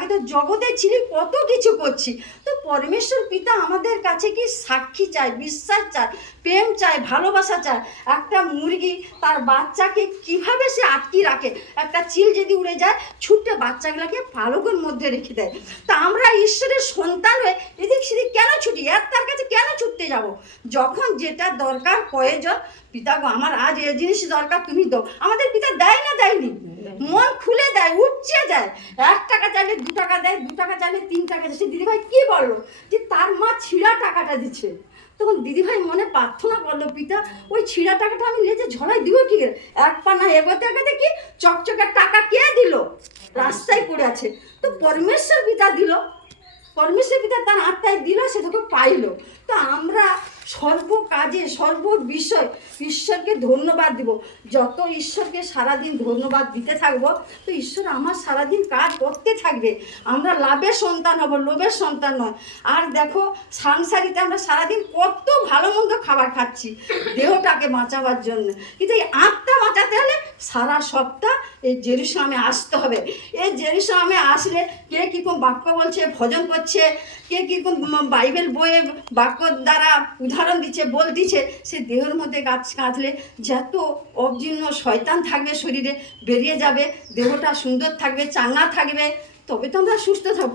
আগে তো জগতে ছিলি, কত কিছু করছি। তো পরমেশ্বর পিতা আমাদের কাছে কি সাক্ষী চায়, বিশ্বাস চায়, প্রেম চায়, ভালোবাসা চায়। একটা মুরগি তার বাচ্চাকে কিভাবে সে আটকে রাখে, একটা চিল যদি উড়ে যায় ছুটে বাচ্চাগুলোকে পালকের মধ্যে রেখে দেয়। তা আমরা ঈশ্বরের সন্তান হয়ে এদিক সেদিক কেন ছুটি, আর তার কাছে কেন ছুটতে যাব? যখন যেটা দরকার প্রয়োজন, পিতা গো আমার আজ এই জিনিস দরকার, তুমি দাও। আমাদের পিতা দেয় না, দেয়নি? মন খুলে দেয়, উপচে দেয়। 1 টাকা চাইলে 2 টাকা দেয়, 2 টাকা চাইলে 3 টাকা দেয়। সে দিদিভাই কি বললো যে তার মা ছিঁড়া টাকাটা দিচ্ছে। তখন দিদিভাই মনে প্রার্থনা করলো, পিতা ওই ছিঁড়া টাকাটা আমি নিয়ে যে ঝড়াই দিব কি করে? এক পা না এগোতে এগোতে কি চকচকের টাকা কে দিল? রাস্তায় পড়ে আছে। তো পরমেশ্বর পিতা দিল, পরমেশ্বর পিতা তার আত্মায় দিল, সেটাকে পাইল। তো আমরা সর্ব কাজে সর্ব বিষয় ঈশ্বরকে ধন্যবাদ দিব। যত ঈশ্বরকে সারাদিন ধন্যবাদ দিতে থাকবো, তো ঈশ্বর আমার সারাদিন কাজ করতে থাকবে। আমরা লাভের সন্তান হব, লোভের সন্তান নয়। আর দেখো সাংসারিতে আমরা সারাদিন কত ভালো মন্দ খাবার খাচ্ছি দেহটাকে বাঁচাবার জন্য, কিন্তু এই আত্মা বাঁচাতে হলে সারা সপ্তাহ এই জেরুসালেমে আসতে হবে। এই জেরুসালেমে আসলে কে কীরকম বাক্য বলছে, ভজন করছে, কে কীরকম বাইবেল বইয়ে বাক্য দ্বারা উদাহরণ দিচ্ছে, দিচ্ছে, সে দেহের মধ্যে গাছ কাঁদলে যত অবজীর্ণ শয়তান থাকবে শরীরে বেরিয়ে যাবে, দেহটা সুন্দর থাকবে, চাঙ্গা থাকবে, তবে তো আমরা সুস্থ থাকবো।